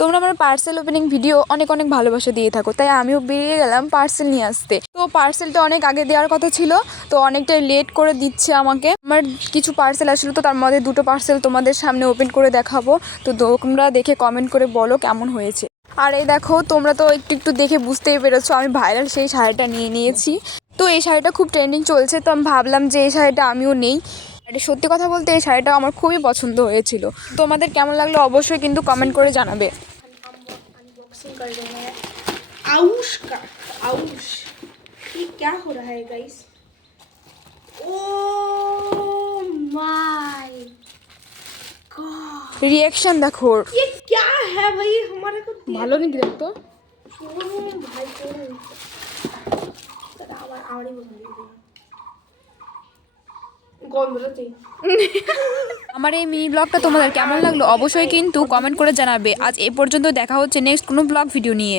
তোমরা আমার parcel opening video অনেক অনেক ভালোবাসা দিয়ে থাকো, তাই আমিও বেরিয়ে গেলাম পার্সেল নিয়ে আসতে। তো পার্সেলটা অনেক আগে দেওয়ার কথা ছিল, তো অনেকটাই লেট করে দিচ্ছে আমাকে। আমার কিছু পার্সেল আসলো, তো তার মধ্যে দুটো পার্সেল তোমাদের সামনে ওপেন করে দেখাবো। তো তোমরা দেখে কমেন্ট করে বলো কেমন হয়েছে। আর এই দেখো, তোমরা তো একটু একটু দেখে বুঝতেই পেরেছো আমি ভাইরাল সেই শাড়িটা নিয়ে নিয়েছি। তো এই শাড়িটা খুব ট্রেন্ডিং চলছে, তো আমি ভাবলাম যে এই শাড়িটা আমিও নেই। আর সত্যি কথা বলতে এই শাড়িটা আমার খুবই পছন্দ হয়েছিল। তোমাদের কেমন লাগলো অবশ্যই কিন্তু কমেন্ট করে জানাবে। अनबॉक्सिंग कर रहे हैं आउश का। आउश, ये क्या हो रहा है guys? Oh my God, reaction দেখো। ये क्या है भाई? हमारे को ভালো নাকি দেখতো? छोड़ो भाई, छोड़ो। आवाज आवड़ी बोल गंधरते। আমার এই মিনি ব্লগটা তোমাদের কেমন লাগলো অবশ্যই কিন্তু কমেন্ট করে জানাবে। আজ এ পর্যন্ত, দেখা হচ্ছে নেক্সট কোনো ব্লগ ভিডিও নিয়ে।